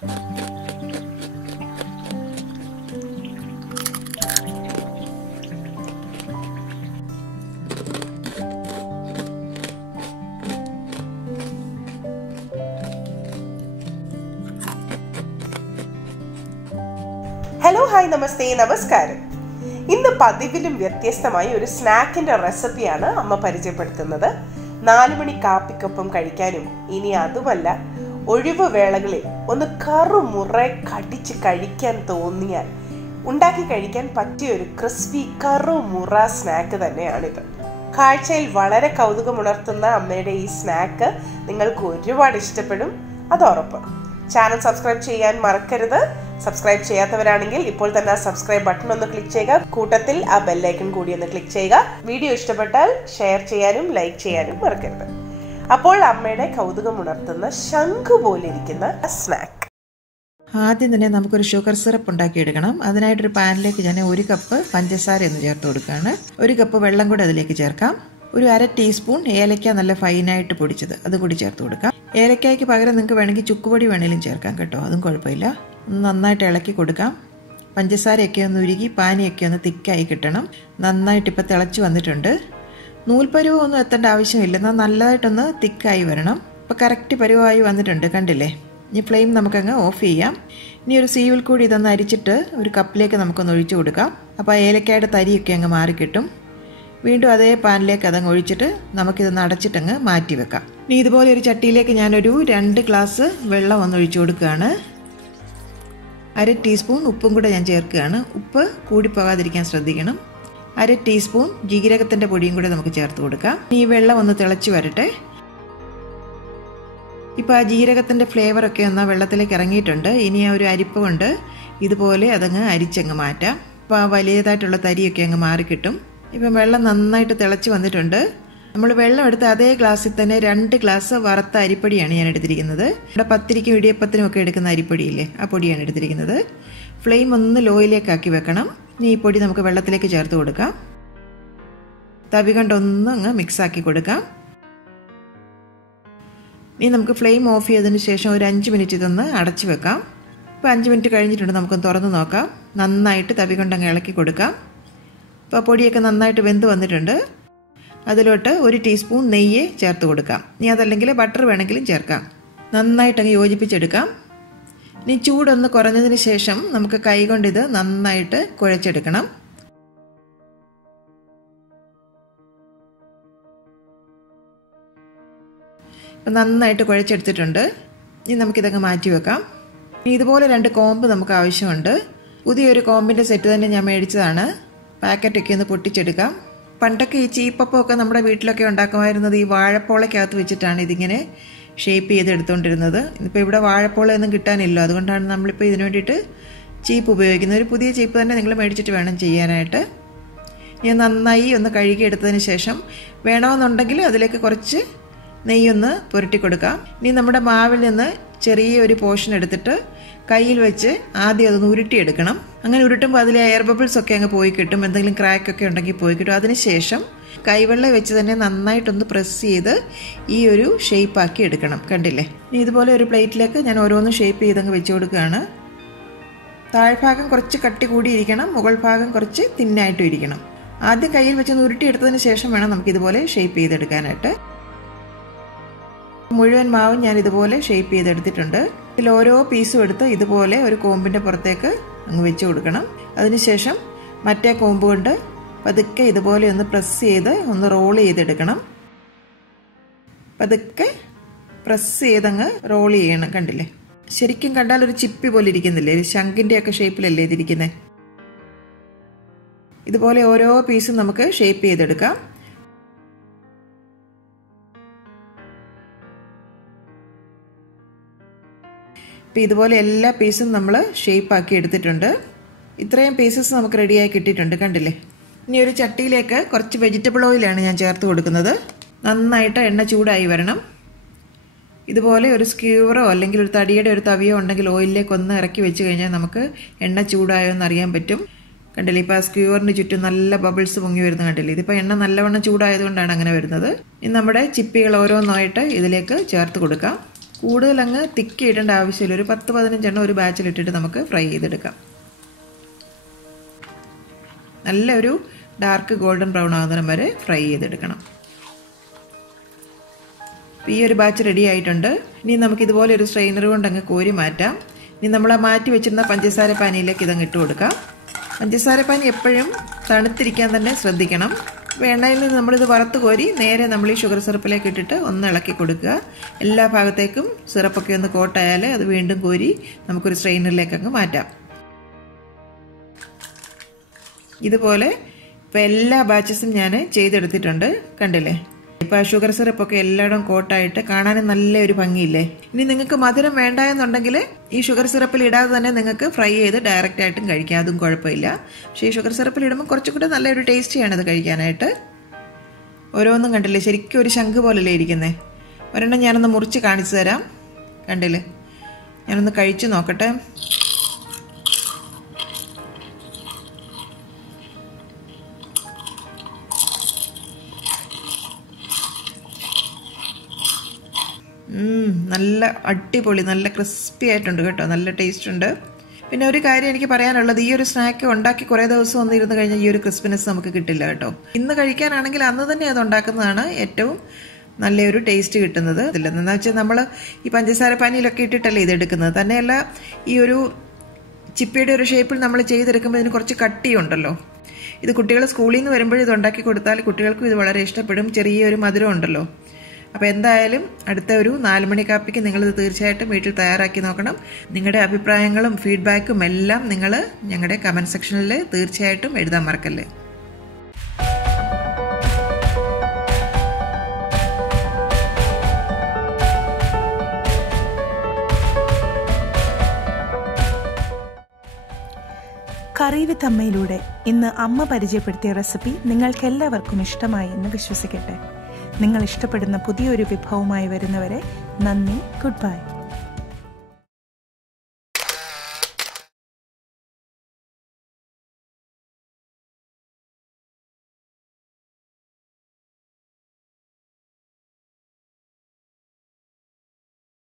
Hello hi നമസ്തേ നമസ്കാരം. ഇന്ന് പതിവിലും വ്യത്യസ്തമായി ഒരു സ്നാക്കിൻ്റെ റെസിപ്പിയാണ് അമ്മ പരിചയപ്പെടുത്തുന്നത്. 4 മണി കാപ്പിക്കൊപ്പം കഴിക്കാനും ഇനി അതുമല്ല ഒഴിവ് വേളകളിൽ ഒന്ന് കറുമുറെ കടിച്ച് കഴിക്കാൻ തോന്നിയാൽ ഉണ്ടാക്കി കഴിക്കാൻ പറ്റിയ ഒരു ക്രിസ്പി കറുമുറ സ്നാക്ക് തന്നെയാണിത്. കാഴ്ചയിൽ വളരെ കൗതുകമുണർത്തുന്ന അമ്മയുടെ ഈ സ്നാക്ക് നിങ്ങൾക്ക് ഒരുപാട് ഇഷ്ടപ്പെടും, അത് ഉറപ്പ്. ചാനൽ സബ്സ്ക്രൈബ് ചെയ്യാൻ മറക്കരുത്. സബ്സ്ക്രൈബ് ചെയ്യാത്തവരാണെങ്കിൽ ഇപ്പോൾ തന്നെ സബ്സ്ക്രൈബ് ബട്ടൺ ഒന്ന് ക്ലിക്ക് ചെയ്യുക. കൂട്ടത്തിൽ ആ ബെല്ലൈക്കൺ കൂടി ഒന്ന് ക്ലിക്ക് ചെയ്യുക. വീഡിയോ ഇഷ്ടപ്പെട്ടാൽ ഷെയർ ചെയ്യാനും ലൈക്ക് ചെയ്യാനും മറക്കരുത്. അപ്പോൾ അമ്മയുടെ കൗതുകമുണർത്തുന്ന ശംഖ് പോലെ ഇരിക്കുന്ന സ്നാക്ക്. ആദ്യം തന്നെ നമുക്കൊരു ഷുഗർ സിറപ്പ് ഉണ്ടാക്കിയെടുക്കണം. അതിനായിട്ടൊരു പാനിലേക്ക് ഞാൻ 1 കപ്പ് പഞ്ചസാര ഒന്ന് ചേർത്ത് കൊടുക്കുകയാണ്. 1 കപ്പ് വെള്ളം കൂടെ അതിലേക്ക് ചേർക്കാം. ഒരു 1/2 ടീസ്പൂൺ ഏലക്ക നല്ല ഫൈനായിട്ട് പൊടിച്ചത് അത് കൂടി ചേർത്ത് കൊടുക്കാം. ഏലക്കായ്ക്ക് പകരം നിങ്ങൾക്ക് വേണമെങ്കിൽ ചുക്കുപൊടി വേണമെങ്കിലും ചേർക്കാം കേട്ടോ, അതും കുഴപ്പമില്ല. ഒന്ന് നന്നായിട്ട് ഇളക്കി കൊടുക്കാം. പഞ്ചസാരയൊക്കെ ഒന്ന് ഉരുകി പാനിയൊക്കെ ഒന്ന് തിക്കായി കിട്ടണം. നന്നായിട്ട് ഇപ്പോൾ തിളച്ച് വന്നിട്ടുണ്ട്. നൂൽപ്പരുവൊന്നും എത്തേണ്ട ആവശ്യമില്ല, എന്നാൽ നല്ലതായിട്ടൊന്ന് തിക്കായി വരണം. ഇപ്പോൾ കറക്റ്റ് പരുവമായി വന്നിട്ടുണ്ട്, കണ്ടില്ലേ? ഇനി ഫ്ലെയിം നമുക്കങ്ങ് ഓഫ് ചെയ്യാം. ഇനി ഒരു സീവിൽ കൂടി ഇതൊന്ന് അരിച്ചിട്ട് ഒരു കപ്പിലേക്ക് നമുക്കൊന്ന് ഒഴിച്ചു കൊടുക്കാം. അപ്പോൾ ആ ഏലക്കായുടെ തരിയൊക്കെ അങ്ങ് മാറിക്കിട്ടും. വീണ്ടും അതേ പാനിലേക്ക് അതങ്ങ് ഒഴിച്ചിട്ട് നമുക്കിതൊന്ന് അടച്ചിട്ടങ്ങ് മാറ്റി വെക്കാം. ഇനി ഇതുപോലെ ഒരു ചട്ടിയിലേക്ക് ഞാനൊരു 2 ഗ്ലാസ് വെള്ളം ഒന്ന് ഒഴിച്ചു കൊടുക്കുകയാണ്. 1/2 ടീസ്പൂൺ ഉപ്പും കൂടെ ഞാൻ ചേർക്കുകയാണ്. ഉപ്പ് കൂടിപ്പോകാതിരിക്കാൻ ശ്രദ്ധിക്കണം. 1/2 ടീസ്പൂൺ ജീരകത്തിൻ്റെ പൊടിയും കൂടെ നമുക്ക് ചേർത്ത് കൊടുക്കാം. ഈ വെള്ളം ഒന്ന് തിളച്ച് വരട്ടെ. ഇപ്പോൾ ആ ജീരകത്തിൻ്റെ ഫ്ലേവറൊക്കെ ഒന്ന് വെള്ളത്തിലേക്ക് ഇറങ്ങിയിട്ടുണ്ട്. ഇനി ആ ഒരു അരിപ്പ കൊണ്ട് ഇതുപോലെ അതങ്ങ് അരിച്ചങ്ങ് മാറ്റാം. അപ്പോൾ ആ വലിയതായിട്ടുള്ള തരിയൊക്കെ അങ്ങ് മാറിക്കിട്ടും. ഇപ്പം വെള്ളം നന്നായിട്ട് തിളച്ച് വന്നിട്ടുണ്ട്. നമ്മൾ വെള്ളം എടുത്ത് അതേ ഗ്ലാസ്സിൽ തന്നെ 2 ഗ്ലാസ് വറുത്ത അരിപ്പൊടിയാണ് ഞാൻ എടുത്തിരിക്കുന്നത്. ഇവിടെ പത്തിരിക്കും ഇടിയപ്പത്തിനും ഒക്കെ എടുക്കുന്ന അരിപ്പൊടിയില്ലേ, ആ പൊടിയാണ് എടുത്തിരിക്കുന്നത്. ഫ്ലെയിം ഒന്ന് ലോയിലേക്കാക്കി വെക്കണം. ഇനി ഈ പൊടി നമുക്ക് വെള്ളത്തിലേക്ക് ചേർത്ത് കൊടുക്കാം. തവി കൊണ്ടൊന്ന് അങ്ങ് മിക്സാക്കി കൊടുക്കാം. ഇനി നമുക്ക് ഫ്ലെയിം ഓഫ് ചെയ്തതിന് ശേഷം ഒരു 5 മിനിറ്റ് ഇതൊന്ന് അടച്ചു വെക്കാം. ഇപ്പോൾ 5 മിനിറ്റ് കഴിഞ്ഞിട്ടുണ്ട്, നമുക്കൊന്ന് തുറന്ന് നോക്കാം. നന്നായിട്ട് തവി കൊണ്ടങ്ങ് ഇളക്കി കൊടുക്കാം. ഇപ്പോൾ പൊടിയൊക്കെ നന്നായിട്ട് വെന്ത് വന്നിട്ടുണ്ട്. അതിലോട്ട് 1 ടീസ്പൂൺ നെയ്യ് ചേർത്ത് കൊടുക്കാം. ഇനി അതല്ലെങ്കിൽ ബട്ടർ വേണമെങ്കിലും ചേർക്കാം. നന്നായിട്ടങ്ങ് യോജിപ്പിച്ചെടുക്കാം. ഇനി ചൂടൊന്ന് കുറഞ്ഞതിന് ശേഷം നമുക്ക് കൈകൊണ്ട് ഇത് നന്നായിട്ട് കുഴച്ചെടുക്കണം. ഇപ്പം നന്നായിട്ട് കുഴച്ചെടുത്തിട്ടുണ്ട്. ഇനി നമുക്കിതങ്ങ് മാറ്റി വെക്കാം. ഇനി ഇതുപോലെ 2 കോമ്പ് നമുക്ക് ആവശ്യമുണ്ട്. പുതിയൊരു കോമ്പിൻ്റെ സെറ്റ് തന്നെ ഞാൻ മേടിച്ചതാണ്. പാക്കറ്റൊക്കെ ഒന്ന് പൊട്ടിച്ചെടുക്കാം. പണ്ടൊക്കെ ഈ ചീപ്പപ്പൊക്കെ നമ്മുടെ വീട്ടിലൊക്കെ ഉണ്ടാക്കുമായിരുന്നത് ഈ വാഴപ്പോളയ്ക്കകത്ത് വെച്ചിട്ടാണ് ഇതിങ്ങനെ ഷേപ്പ് ചെയ്തെടുത്തുകൊണ്ടിരുന്നത്. ഇപ്പോൾ ഇവിടെ വാഴപ്പോളയൊന്നും കിട്ടാനില്ല, അതുകൊണ്ടാണ് നമ്മളിപ്പോൾ ഇതിന് വേണ്ടിയിട്ട് ചീപ്പ് ഉപയോഗിക്കുന്നത്. ഒരു പുതിയ ചീപ്പ് തന്നെ നിങ്ങൾ മേടിച്ചിട്ട് വേണം ചെയ്യാനായിട്ട്. ഞാൻ നന്നായി ഒന്ന് കഴുകിയെടുത്തതിന് ശേഷം വേണമെന്നുണ്ടെങ്കിൽ അതിലേക്ക് കുറച്ച് നെയ്യൊന്ന് പുരട്ടി കൊടുക്കാം. ഇനി നമ്മുടെ മാവിൽ നിന്ന് ചെറിയൊരു പോർഷൻ എടുത്തിട്ട് കയ്യിൽ വെച്ച് ആദ്യം അതൊന്ന് ഉരുട്ടിയെടുക്കണം. അങ്ങനെ ഉരുട്ടുമ്പോൾ അതിലെ എയർ ബബിൾസ് ഒക്കെ അങ്ങ് പോയി കിട്ടും, എന്തെങ്കിലും ക്രാക്കൊക്കെ ഉണ്ടെങ്കിൽ പോയി കിട്ടും. അതിനുശേഷം കൈവെള്ളം വെച്ച് തന്നെ നന്നായിട്ടൊന്ന് പ്രസ് ചെയ്ത് ഈ ഒരു ഷേപ്പാക്കി എടുക്കണം. കണ്ടില്ലേ? ഇനി ഇതുപോലെ ഒരു പ്ലേറ്റിലേക്ക് ഞാൻ ഓരോന്ന് ഷേപ്പ് ചെയ്തങ്ങ് വെച്ച് കൊടുക്കുകയാണ്. താഴ്ഭാഗം കുറച്ച് കട്ടി കൂടിയിരിക്കണം, മുകൾ ഭാഗം കുറച്ച് തിന്നായിട്ടും ഇരിക്കണം. ആദ്യം കയ്യിൽ വെച്ചൊന്ന് ഉരുട്ടിയെടുത്തതിന് ശേഷം വേണം നമുക്കിതുപോലെ ഷേപ്പ് ചെയ്തെടുക്കാനായിട്ട്. മുഴുവൻ മാവും ഞാൻ ഇതുപോലെ ഷേപ്പ് ചെയ്തെടുത്തിട്ടുണ്ട്. ഇതിൽ ഓരോ പീസും എടുത്ത് ഇതുപോലെ ഒരു കോമ്പിൻ്റെ പുറത്തേക്ക് അങ്ങ് വെച്ച് കൊടുക്കണം. അതിനുശേഷം മറ്റേ കോമ്പ് കൊണ്ട് പതുക്കെ ഇതുപോലെ ഒന്ന് പ്രസ് ചെയ്ത് ഒന്ന് റോൾ ചെയ്തെടുക്കണം. പതുക്കെ പ്രസ് ചെയ്തങ്ങ് റോൾ ചെയ്യണം. കണ്ടില്ലേ? ശരിക്കും കണ്ടാൽ ഒരു ചിപ്പി പോലെ ഇരിക്കുന്നില്ലേ? ഒരു ശംഖിൻ്റെയൊക്കെ ഷേപ്പിലല്ലേ ഇതിരിക്കുന്നത്? ഇതുപോലെ ഓരോ പീസും നമുക്ക് ഷേപ്പ് ചെയ്തെടുക്കാം. ഇപ്പോൾ ഇതുപോലെ എല്ലാ പീസും നമ്മൾ ഷേപ്പാക്കി എടുത്തിട്ടുണ്ട്. ഇത്രയും പീസസ് നമുക്ക് റെഡിയായി കിട്ടിയിട്ടുണ്ട്, കണ്ടില്ലേ? ഇനി ഒരു ചട്ടിയിലേക്ക് കുറച്ച് വെജിറ്റബിൾ ഓയിലാണ് ഞാൻ ചേർത്ത് കൊടുക്കുന്നത്. നന്നായിട്ട് എണ്ണ ചൂടായി വരണം. ഇതുപോലെ ഒരു സ്ക്യൂറോ അല്ലെങ്കിൽ ഒരു തടിയുടെ ഒരു തവിയോ ഉണ്ടെങ്കിൽ ഓയിലിലേക്ക് ഒന്ന് ഇറക്കി വെച്ച് കഴിഞ്ഞാൽ നമുക്ക് എണ്ണ ചൂടായോ എന്ന് അറിയാൻ പറ്റും. കണ്ടില്ലേ? ഇപ്പോൾ ആ സ്ക്യൂറിന് ചുറ്റും നല്ല ബബിൾസ് പൊങ്ങി വരുന്നത് കണ്ടില്ലേ? ഇതിപ്പോൾ എണ്ണ നല്ലവണ്ണം ചൂടായതുകൊണ്ടാണ് അങ്ങനെ വരുന്നത്. ഇനി നമ്മുടെ ചിപ്പികൾ ഓരോന്നായിട്ട് ഇതിലേക്ക് ചേർത്ത് കൊടുക്കാം. കൂടുതൽ അങ്ങ് തിക്കി ഇടേണ്ട ആവശ്യമില്ല. ഒരു 10-15 ഒരു ബാച്ചിലിട്ടിട്ട് നമുക്ക് ഫ്രൈ ചെയ്തെടുക്കാം. നല്ലൊരു ഡാർക്ക് ഗോൾഡൻ ബ്രൗൺ ആകുന്നതിന് വരെ ഫ്രൈ ചെയ്തെടുക്കണം. ഈ ഒരു ബാച്ച് റെഡി ആയിട്ടുണ്ട്. ഇനി നമുക്ക് ഇതുപോലെ ഒരു സ്ട്രെയിനർ കൊണ്ട് അങ്ങ് കോരി മാറ്റാം. ഇനി നമ്മൾ മാറ്റി വെച്ചിരുന്ന പഞ്ചസാര പാനിയിലേക്ക് ഇതങ്ങ് ഇട്ട് കൊടുക്കാം. പഞ്ചസാര പാനി എപ്പോഴും തണുത്തിരിക്കാൻ തന്നെ ശ്രദ്ധിക്കണം. വേണ്ടയിൽ നിന്ന് നമ്മളിത് വറുത്ത് കോരി നേരെ നമ്മൾ ഈ ഷുഗർ സിറപ്പിലേക്ക് ഇട്ടിട്ട് ഒന്ന് ഇളക്കി കൊടുക്കുക. എല്ലാ ഭാഗത്തേക്കും സിറപ്പൊക്കെ ഒന്ന് കോട്ടായാൽ അത് വീണ്ടും കോരി നമുക്കൊരു സ്ട്രെയിനറിലേക്ക് അങ്ങ് മാറ്റാം. ഇതുപോലെ ഇപ്പോൾ എല്ലാ ബാച്ചസും ഞാൻ ചെയ്തെടുത്തിട്ടുണ്ട്. കണ്ടില്ലേ? ഇപ്പോൾ ആ ഷുഗർ സിറപ്പൊക്കെ എല്ലായിടവും കോട്ടായിട്ട് കാണാനും നല്ലൊരു ഭംഗിയില്ലേ? ഇനി നിങ്ങൾക്ക് മധുരം വേണ്ട എന്നുണ്ടെങ്കിൽ ഈ ഷുഗർ സിറപ്പിൽ ഇടാതെ തന്നെ നിങ്ങൾക്ക് ഫ്രൈ ചെയ്ത് ഡയറക്റ്റ് ആയിട്ടും കഴിക്കാം. അതും കുഴപ്പമില്ല. പക്ഷേ ഈ ഷുഗർ സിറപ്പിൽ ഇടുമ്പോൾ കുറച്ചുകൂടെ നല്ലൊരു ടേസ്റ്റിയാണ് ഇത് കഴിക്കാനായിട്ട്. ഓരോന്നും കണ്ടില്ലേ? ശരിക്കും ഒരു ശംഖ് പോലല്ലേ ഇരിക്കുന്നത്. ഒരെണ്ണം ഞാനൊന്ന് മുറിച്ച് കാണിച്ചു തരാം. കണ്ടില്ലേ? ഞാനൊന്ന് കഴിച്ചു നോക്കട്ടെ. നല്ല അടിപൊളി, നല്ല ക്രിസ്പി ആയിട്ടുണ്ട് കേട്ടോ. നല്ല ടേസ്റ്റ് ഉണ്ട്. പിന്നെ ഒരു കാര്യം എനിക്ക് പറയാനുള്ളത്, ഈ ഒരു സ്നാക്ക് ഉണ്ടാക്കി കുറേ ദിവസം ഒന്നും ഇരുന്ന് കഴിഞ്ഞാൽ ഈ ഒരു ക്രിസ്പിനെസ് നമുക്ക് കിട്ടില്ല കേട്ടോ. ഇന്ന് കഴിക്കാനാണെങ്കിൽ അന്ന് തന്നെ അത് ഉണ്ടാക്കുന്നതാണ് ഏറ്റവും നല്ലൊരു ടേസ്റ്റ് കിട്ടുന്നത്. എന്താണെന്ന് വെച്ചാൽ നമ്മൾ ഈ പഞ്ചസാര പാനിയിലൊക്കെ ഇട്ടിട്ടല്ലേ ഇതെടുക്കുന്നത്. തന്നെയല്ല ഈ ഒരു ചിപ്പിയുടെ ഒരു ഷേപ്പിൽ നമ്മൾ ചെയ്തെടുക്കുമ്പോൾ ഇതിന് കുറച്ച് കട്ടിയുണ്ടല്ലോ. ഇത് കുട്ടികൾ സ്കൂളിൽ നിന്ന് വരുമ്പോഴും ഇത് ഉണ്ടാക്കി കൊടുത്താൽ കുട്ടികൾക്കും ഇത് വളരെ ഇഷ്ടപ്പെടും. ചെറിയൊരു മധുരം ഉണ്ടല്ലോ. അപ്പോൾ എന്തായാലും അടുത്ത ഒരു 4 മണി കാപ്പിക്ക് നിങ്ങളിത് തീർച്ചയായിട്ടും വീട്ടിൽ തയ്യാറാക്കി നോക്കണം. നിങ്ങളുടെ അഭിപ്രായങ്ങളും ഫീഡ്ബാക്കും എല്ലാം നിങ്ങൾ ഞങ്ങളുടെ കമൻറ്റ് സെക്ഷനിൽ തീർച്ചയായിട്ടും എഴുതാൻ മറക്കല്ലേ. കറി വിത്ത് അമ്മയിലൂടെ ഇന്ന് അമ്മ പരിചയപ്പെടുത്തിയ റെസിപ്പി നിങ്ങൾക്കെല്ലാവർക്കും ഇഷ്ടമായി എന്ന് വിശ്വസിക്കട്ടെ. നിങ്ങൾ ഇഷ്ടപ്പെടുന്ന പുതിയൊരു വിഭവമായി വരുന്നവരെ നന്ദി. Good bye.